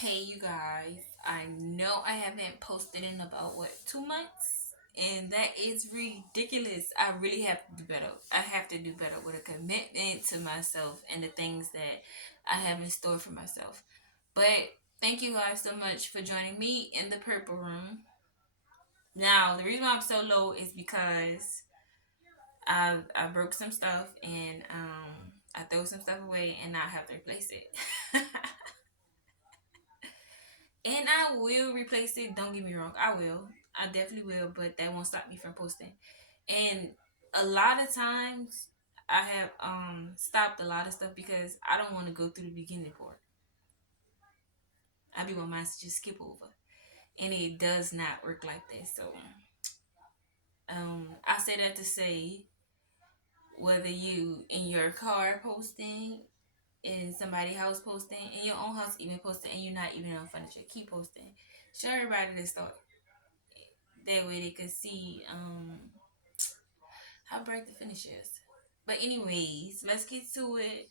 Hey, you guys. I know I haven't posted in about 2 months, and that is ridiculous. I really have to do better. I have to do better with a commitment to myself and the things that I have in store for myself. But thank you guys so much for joining me in the purple room. Now, the reason why I'm so low is because I broke some stuff and I throw some stuff away and now I have to replace it. And I will replace it. Don't get me wrong. I will. I definitely will. But that won't stop me from posting. And a lot of times, I have stopped a lot of stuff because I don't want to go through the beginning part. I be want mine to just skip over, and it does not work like that. So, I say that to say whether you in your car posting, in somebody's house posting, in your own house even posting, and you're not even on furniture, keep posting. Show everybody the start. That way they could see how bright the finish is. But anyways, let's get to it.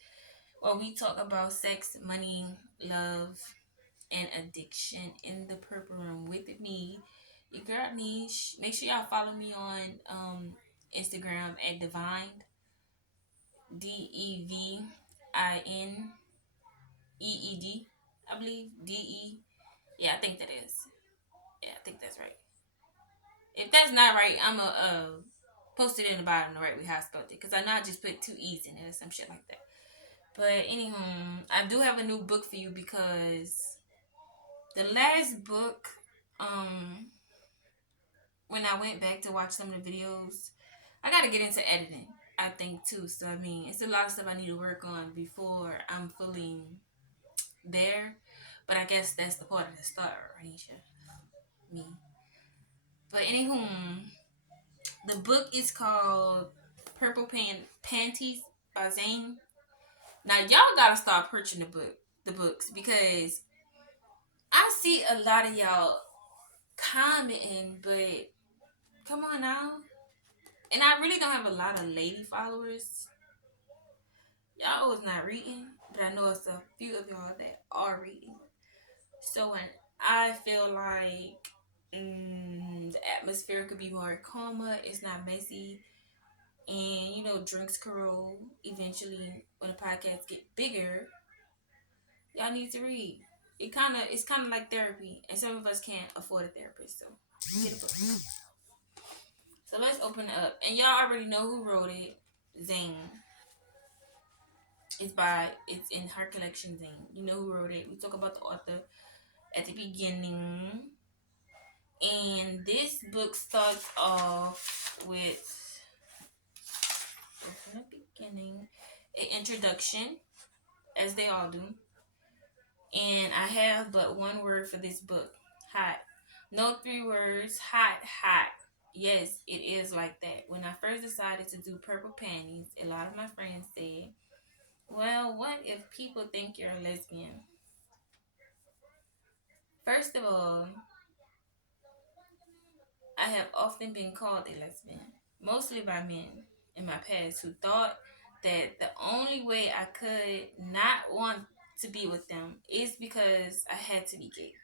While we talk about sex, money, love, and addiction in the purple room with me, your girl Niche. Make sure y'all follow me on Instagram at Divine DEVINEED. I believe DE. Yeah, I think that is. Yeah, I think that's right. If that's not right, I'm a post it in the bottom the right way how I spelled it, because I know I just put two E's in it or some shit like that. But anywho, I do have a new book for you because the last book, um, when I went back to watch some of the videos, I got to get into editing. I think too. So I mean, it's a lot of stuff I need to work on before I'm fully there. But I guess that's the part of the start, Ranisha. Me. But anywho, the book is called Panties by Zane. Now y'all gotta start purchasing the books, because I see a lot of y'all commenting, but come on now. And I really don't have a lot of lady followers. Y'all was not reading, but I know it's a few of y'all that are reading. So when I feel like the atmosphere could be more calmer, it's not messy, and drinks can roll. Eventually, when the podcast get bigger, y'all need to read. It's kind of like therapy, and some of us can't afford a therapist, so get a book. So let's open it up. And y'all already know who wrote it. Zane. It's in her collection, Zane. You know who wrote it. We talk about the author at the beginning. And this book starts off with, from the beginning, an introduction, as they all do. And I have but one word for this book: hot. No three words: hot, hot. Yes, it is like that. When I first decided to do purple panties, a lot of my friends said, well, what if people think you're a lesbian? First of all, I have often been called a lesbian, mostly by men in my past who thought that the only way I could not want to be with them is because I had to be gay.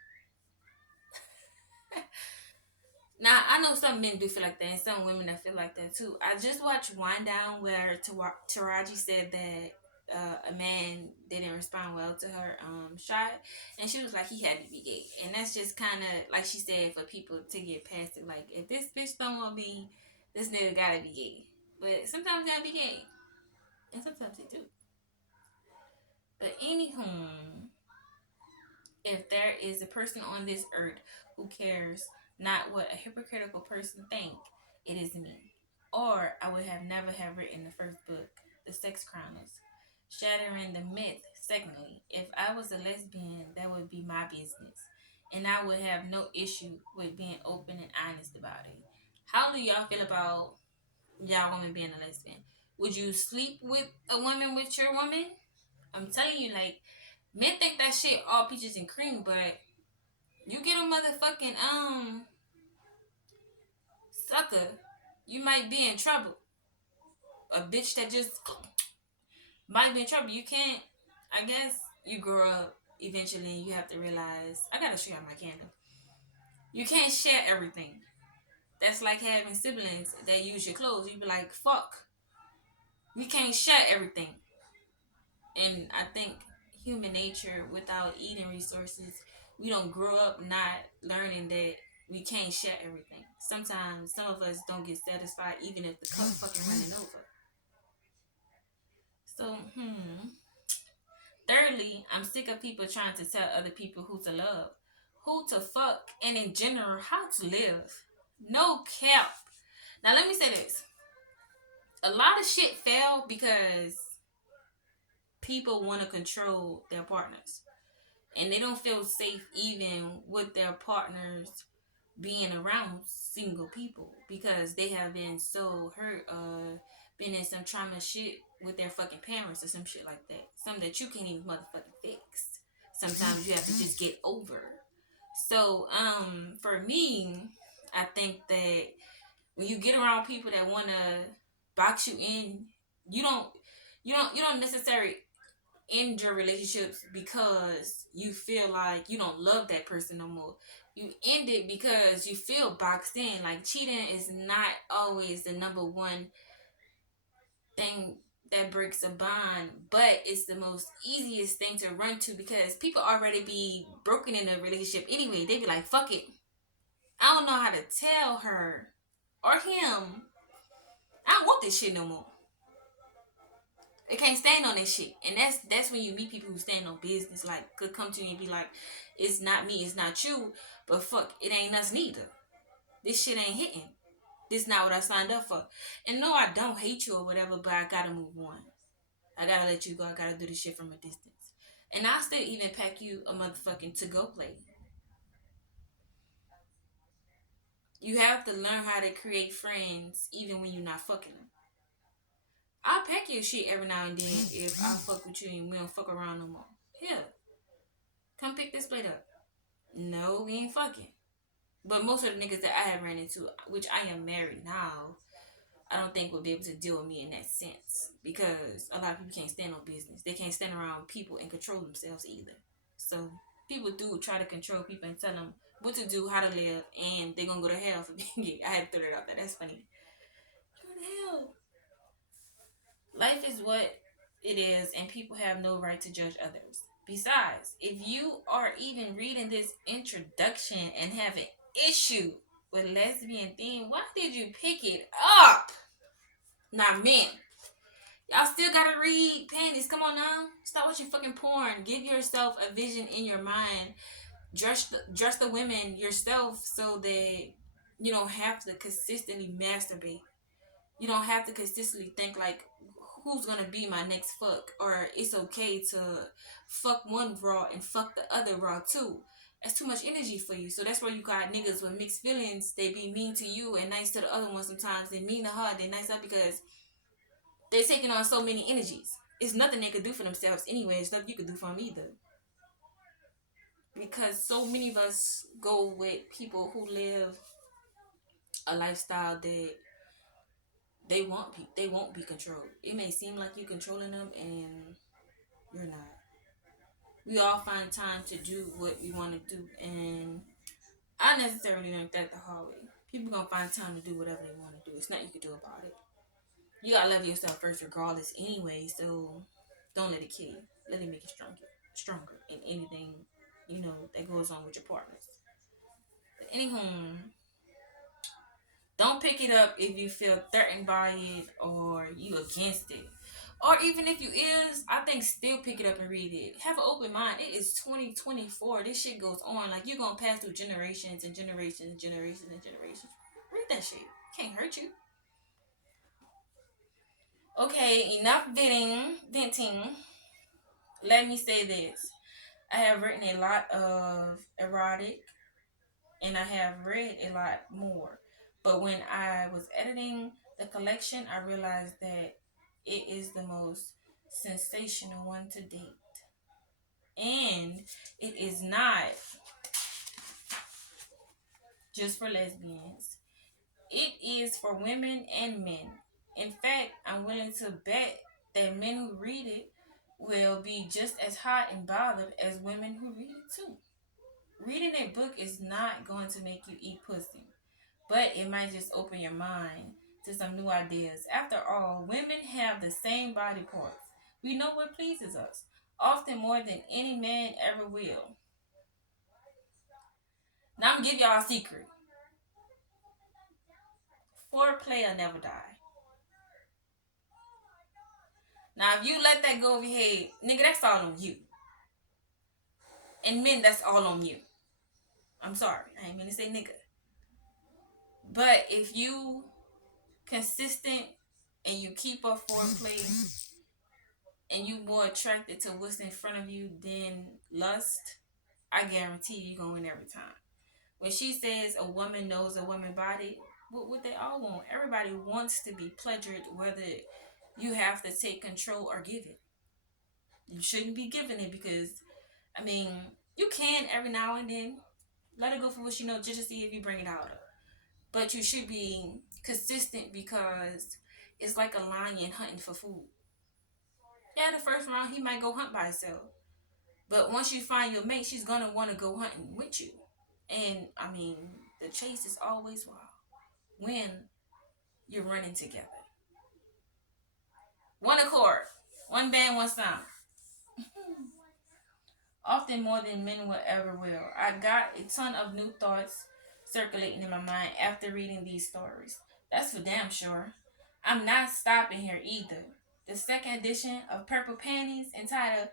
Now, I know some men do feel like that, and some women that feel like that too. I just watched Wind Down where Taraji said that a man didn't respond well to her shot, and she was like, he had to be gay. And that's just kind of, like she said, for people to get past it. Like, if this bitch don't want to be, this nigga gotta be gay. But sometimes they gotta be gay, and sometimes they do. But anywho, if there is a person on this earth who cares not what a hypocritical person think, it is me. Or I would have never have written the first book, The Sex Chronicles, shattering the myth. Secondly, if I was a lesbian, that would be my business, and I would have no issue with being open and honest about it. How do y'all feel about y'all woman being a lesbian? Would you sleep with a woman with your woman? I'm telling you, like, men think that shit all peaches and cream, but you get a motherfucking sucker, you might be in trouble. A bitch that just might be in trouble. You can't. I guess you grow up. eventually you have to realize, I gotta show you my candle. You can't share everything. That's like having siblings that use your clothes. You be like, fuck. We can't share everything. And I think human nature, without eating resources, we don't grow up not learning that we can't share everything. Sometimes some of us don't get satisfied even if the cup fucking running over. So, thirdly, I'm sick of people trying to tell other people who to love, who to fuck, and in general, how to live. No cap. Now, let me say this. A lot of shit fell because people want to control their partners. And they don't feel safe even with their partners being around single people because they have been so hurt, been in some trauma shit with their fucking parents or some shit like that. Something that you can't even motherfucking fix. Sometimes you have to just get over. So, for me, I think that when you get around people that wanna box you in, you don't necessarily end your relationships because you feel like you don't love that person no more. You end it because you feel boxed in. Like, cheating is not always the number one thing that breaks a bond, but it's the most easiest thing to run to because people already be broken in a relationship anyway. They be like, fuck it. I don't know how to tell her or him I don't want this shit no more. They can't stand on this shit. And that's when you meet people who stand on business. Like, could come to you and be like, it's not me, it's not you, but fuck, it ain't us neither. This shit ain't hitting. This not what I signed up for. And no, I don't hate you or whatever, but I gotta move on. I gotta let you go. I gotta do this shit from a distance. And I'll still even pack you a motherfucking to-go plate. You have to learn how to create friends even when you're not fucking them. I'll pack your shit every now and then if I fuck with you and we don't fuck around no more. Here, come pick this plate up. No, we ain't fucking. But most of the niggas that I have ran into, which I am married now, I don't think would be able to deal with me in that sense. Because a lot of people can't stand on business. They can't stand around people and control themselves either. So people do try to control people and tell them what to do, how to live, and they're gonna go to hell for being gay. I had to throw it out there. That's funny. Go to hell. Life is what it is, and people have no right to judge others. Besides, if you are even reading this introduction and have an issue with lesbian theme, why did you pick it up? Not men. Y'all still gotta read panties. Come on now. Stop watching fucking porn. Give yourself a vision in your mind. Dress the women yourself so that you don't have to consistently masturbate. You don't have to consistently think like, who's gonna be my next fuck, or it's okay to fuck one raw and fuck the other raw too. That's too much energy for you. So that's where you got niggas with mixed feelings. They be mean to you and nice to the other one sometimes. They mean to her, they nice up because they're taking on so many energies. It's nothing they could do for themselves anyway. It's nothing you could do for them either. Because so many of us go with people who live a lifestyle that they won't be controlled. It may seem like you're controlling them and you're not. We all find time to do what we want to do, and I necessarily learned that the hard way. People gonna find time to do whatever they want to do. It's nothing you can do about it. You gotta love yourself first regardless anyway, so don't let it kill you. Let it make you stronger in anything, that goes on with your partners. But anywho, don't pick it up if you feel threatened by it or you against it. Or even if you is, I think still pick it up and read it. Have an open mind. It is 2024. This shit goes on. Like, you're going to pass through generations and generations and generations and generations. Read that shit. Can't hurt you. Okay, enough venting. Let me say this. I have written a lot of erotic and I have read a lot more. But when I was editing the collection, I realized that it is the most sensational one to date. And it is not just for lesbians. It is for women and men. In fact, I'm willing to bet that men who read it will be just as hot and bothered as women who read it too. Reading a book is not going to make you eat pussy, but it might just open your mind to some new ideas. After all, women have the same body parts. We know what pleases us, often more than any man ever will. Now I'm gonna give y'all a secret. Foreplay will never die. Now if you let that go over your head, nigga, that's all on you. And men, that's all on you. I'm sorry, I ain't gonna say nigga. But if you consistent and you keep up foreplay and you more attracted to what's in front of you than lust, I guarantee you gonna win every time. When she says a woman knows a woman body, what they all want. Everybody wants to be pleasured, whether you have to take control or give it. You shouldn't be giving it because, I mean, you can every now and then let her go for what she knows just to see if you bring it out of her. But you should be consistent because it's like a lion hunting for food. Yeah, the first round he might go hunt by himself. But once you find your mate, she's gonna want to go hunting with you. And I mean, the chase is always wild when you're running together. One accord, one band, one sound. Often more than men will ever will. I got a ton of new thoughts circulating in my mind after reading these stories. That's for damn sure. I'm not stopping here either. The second edition of Purple Panties, entitled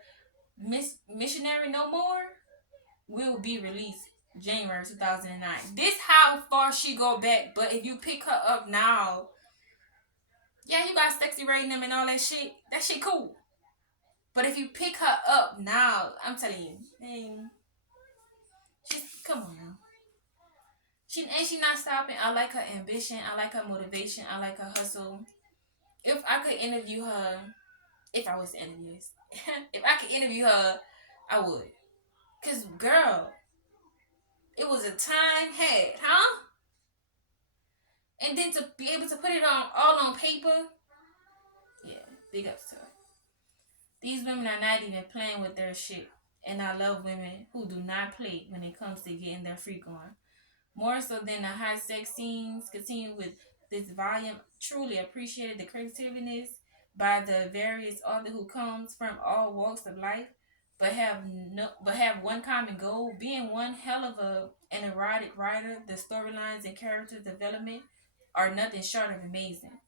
Missionary No More, will be released January 2009. This how far she go back, but if you pick her up now, yeah, you got sexy rating them and all that shit. That shit cool. But if you pick her up now, I'm telling you, man, come on now. She not stopping. I like her ambition. I like her motivation. I like her hustle. If I could interview her, if I was to interview her, if I could interview her, I would. Cause girl, it was a time had, huh? And then to be able to put it on all on paper, yeah, big ups to her. These women are not even playing with their shit. And I love women who do not play when it comes to getting their freak on. More so than the high sex scenes, continue with this volume. Truly appreciated the creativeness by the various authors who comes from all walks of life, but have one common goal, being one hell of an erotic writer. The storylines and character development are nothing short of amazing.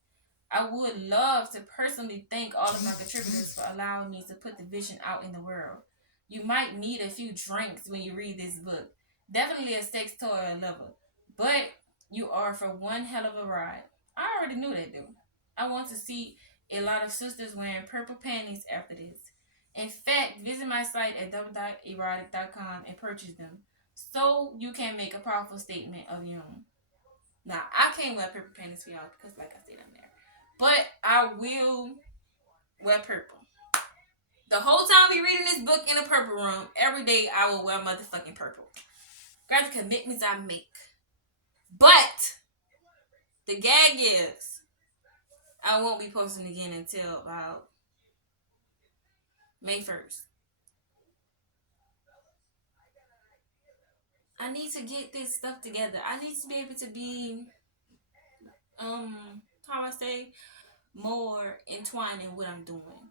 I would love to personally thank all of my contributors for allowing me to put the vision out in the world. You might need a few drinks when you read this book. Definitely a sex toy lover, but you are for one hell of a ride. I already knew that, dude. I want to see a lot of sisters wearing purple panties after this. In fact, visit my site at double.erotic.com and purchase them so you can make a powerful statement of your own. Now, I can't wear purple panties for y'all because, like I said, I'm there. But I will wear purple. The whole time we reading this book in a purple room, every day I will wear motherfucking purple. Got the commitments I make. But the gag is I won't be posting again until about May 1st. I need to get this stuff together. I need to be able to be how I say, more entwined in what I'm doing.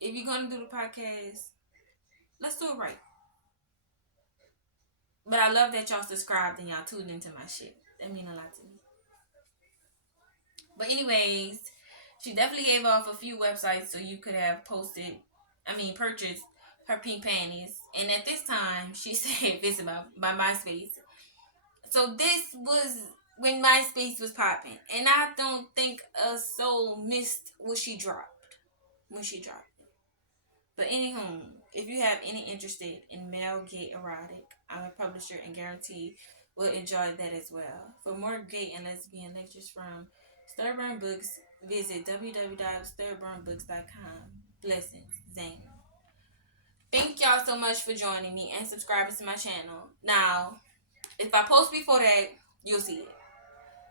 If you're gonna do the podcast, let's do it right. But I love that y'all subscribed and y'all tuned into my shit. That mean a lot to me. But anyways, she definitely gave off a few websites so you could have purchased her pink panties. And at this time, she said this about by MySpace. So this was when MySpace was popping. And I don't think a soul missed what she dropped. When she dropped it. But anywho, if you have any interest in male gay erotic, I'm a publisher and guarantee will enjoy that as well. For more gay and lesbian lectures from Stirburn Books, visit www.stirburnbooks.com. Blessings, Zane. Thank y'all so much for joining me and subscribing to my channel. Now, if I post before that, you'll see it.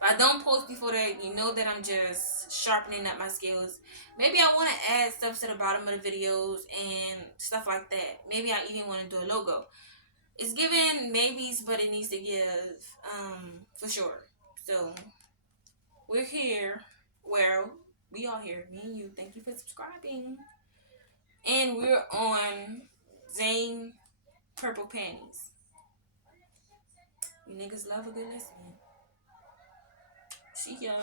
If I don't post before that, you know that I'm just sharpening up my skills. Maybe I want to add stuff to the bottom of the videos and stuff like that. Maybe I even want to do a logo. It's giving maybes, but it needs to give for sure. So we're here. Well, we all here. Me and you. Thank you for subscribing. And we're on Zane Purple Panties. You niggas love a good lesbian. See y'all.